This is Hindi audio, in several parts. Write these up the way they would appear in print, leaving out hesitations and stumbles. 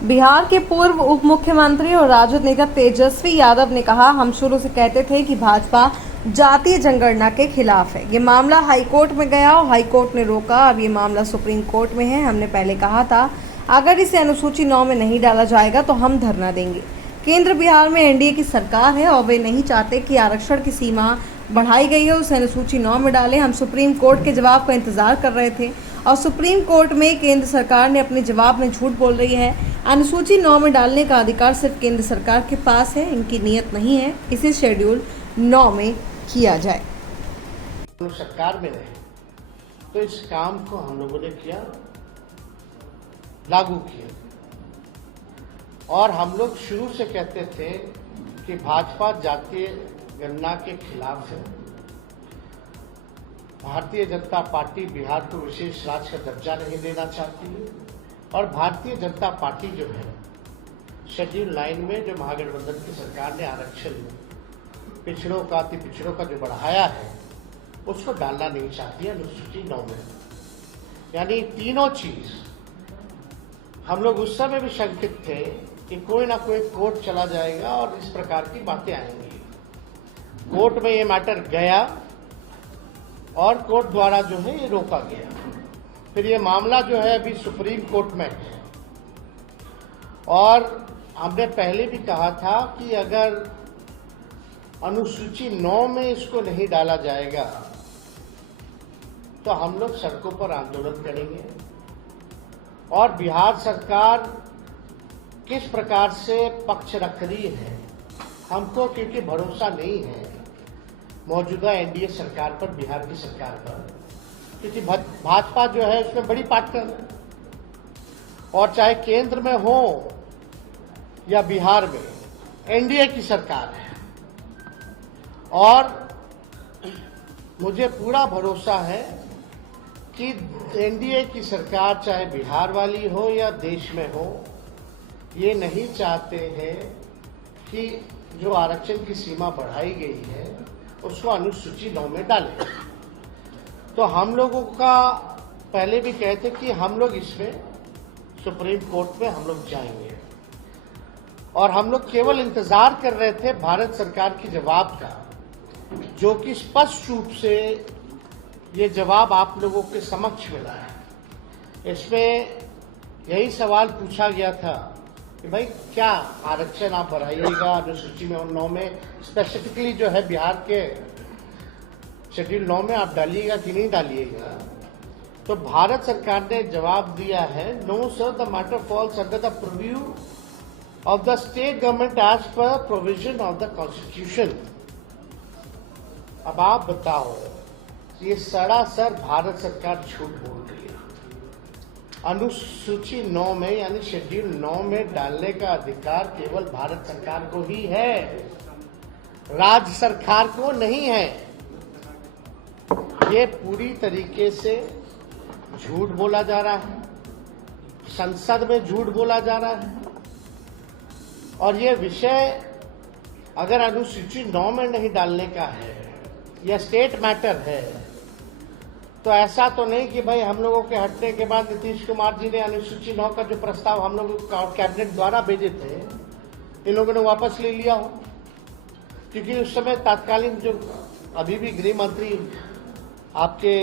बिहार के पूर्व उप मुख्यमंत्री और राजद नेता तेजस्वी यादव ने कहा, हम शुरू से कहते थे कि भाजपा जातीय जनगणना के खिलाफ है। ये मामला हाईकोर्ट में गया और हाईकोर्ट ने रोका। अब ये मामला सुप्रीम कोर्ट में है। हमने पहले कहा था, अगर इसे अनुसूची 9 में नहीं डाला जाएगा तो हम धरना देंगे। केंद्र बिहार में एनडीए की सरकार है और वे नहीं चाहते कि आरक्षण की सीमा बढ़ाई गई है उसे अनुसूची 9 में डालें। हम सुप्रीम कोर्ट के जवाब का इंतजार कर रहे थे और सुप्रीम कोर्ट में केंद्र सरकार ने अपने जवाब में झूठ बोल रही है। अनुसूची 9 में डालने का अधिकार सिर्फ केंद्र सरकार के पास है, इनकी नीयत नहीं है इसे शेड्यूल 9 में किया जाए। सरकार में रहे तो इस काम को हम लोगों ने किया, लागू किया। और हम लोग शुरू से कहते थे कि भाजपा जातीय गणना के खिलाफ है। भारतीय जनता पार्टी बिहार को विशेष राज्य का दर्जा नहीं देना चाहती है और भारतीय जनता पार्टी जो है शेड्यूल 9 में जो महागठबंधन की सरकार ने आरक्षण पिछड़ों का, अति पिछड़ों का जो बढ़ाया है उसको डालना नहीं चाहती है अनुसूची 9 में। यानी तीनों चीज हम लोग उस समय भी शंकित थे कि कोई ना कोई कोर्ट चला जाएगा और इस प्रकार की बातें आएंगी। कोर्ट में ये मैटर गया और कोर्ट द्वारा जो है ये रोका गया। फिर ये मामला जो है अभी सुप्रीम कोर्ट में है और हमने पहले भी कहा था कि अगर अनुसूची 9 में इसको नहीं डाला जाएगा तो हम लोग सड़कों पर आंदोलन करेंगे। और बिहार सरकार किस प्रकार से पक्ष रख रही है हमको, क्योंकि भरोसा नहीं है मौजूदा एनडीए सरकार पर, बिहार की सरकार पर, क्योंकि भाजपा जो है उसमें बड़ी पार्टनर है। और चाहे केंद्र में हो या बिहार में एनडीए की सरकार है। और मुझे पूरा भरोसा है कि एनडीए की सरकार चाहे बिहार वाली हो या देश में हो, ये नहीं चाहते हैं कि जो आरक्षण की सीमा बढ़ाई गई है उसको अनुसूची 9 में डालें। तो हम लोगों का पहले भी कहते कि हम लोग इसमें सुप्रीम कोर्ट में हम लोग जाएंगे और हम लोग केवल इंतजार कर रहे थे भारत सरकार के जवाब का, जो कि स्पष्ट रूप से ये जवाब आप लोगों के समक्ष मिला है। इसमें यही सवाल पूछा गया था कि भाई क्या आरक्षण आप बढ़ाइएगा अनुसूची में 9 में, स्पेसिफिकली जो है बिहार के शेड्यूल 9 में आप डालिएगा कि नहीं डालिएगा। तो भारत सरकार ने जवाब दिया है, no sir, the matter falls under the preview of the state government as per provision of the constitution. अब आप बताओ, ये सरासर भारत सरकार झूठ बोल रही है। अनुसूची 9 में यानी शेड्यूल 9 में डालने का अधिकार केवल भारत सरकार को ही है, राज्य सरकार को नहीं है। ये पूरी तरीके से झूठ बोला जा रहा है, संसद में झूठ बोला जा रहा है। और ये विषय अगर अनुसूची 9 में नहीं डालने का है, यह स्टेट मैटर है, तो ऐसा तो नहीं कि भाई हम लोगों के हटने के बाद नीतीश कुमार जी ने अनुसूची 9 का जो प्रस्ताव हम लोगों को कैबिनेट द्वारा भेजे थे, इन लोगों ने वापस ले लिया हो। क्योंकि उस समय तत्कालीन जो अभी भी गृह मंत्री आपके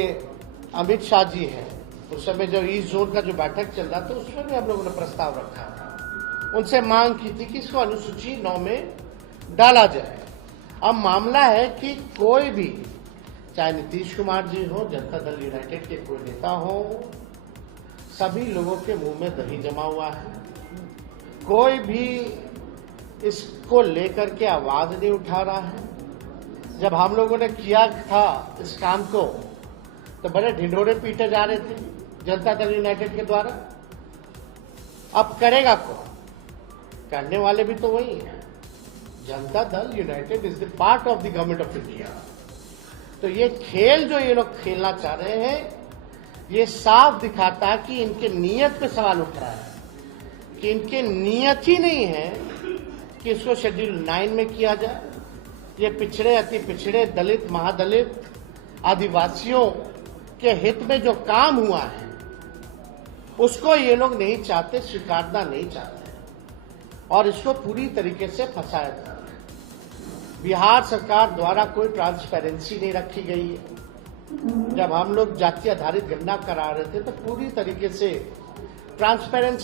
अमित शाह जी हैं, उस समय जो ईस्ट जोन का जो बैठक चल रहा था उसमें भी हम लोगों ने प्रस्ताव रखा था, उनसे मांग की थी कि इसको अनुसूची 9 में डाला जाए। अब मामला है कि कोई भी, चाहे नीतीश कुमार जी हो, जनता दल यूनाइटेड के कोई नेता हो, सभी लोगों के मुंह में दही जमा हुआ है। कोई भी इसको लेकर के आवाज नहीं उठा रहा है। जब हम लोगों ने किया था इस काम को तो बड़े ढिंढोरे पीटे जा रहे थे जनता दल यूनाइटेड के द्वारा। अब करेगा कौन? करने वाले भी तो वही है। Janata Dal United is the part of the government of India. तो ये खेल जो ये लोग खेलना चाह रहे हैं, ये साफ दिखाता है कि इनके नियत पे सवाल उठ रहा है, कि इनके नियत ही नहीं है कि इसको शेड्यूल 9 में किया जाए। ये पिछड़े, अति पिछड़े, दलित, महादलित, आदिवासियों के हित में जो काम हुआ है उसको ये लोग नहीं चाहते, स्वीकारना नहीं चाहते और इसको पूरी तरीके से फंसाया जा रहा है। बिहार सरकार द्वारा कोई ट्रांसपेरेंसी नहीं रखी गई है। जब हम लोग जाति आधारित गणना करा रहे थे तो पूरी तरीके से ट्रांसपेरेंसी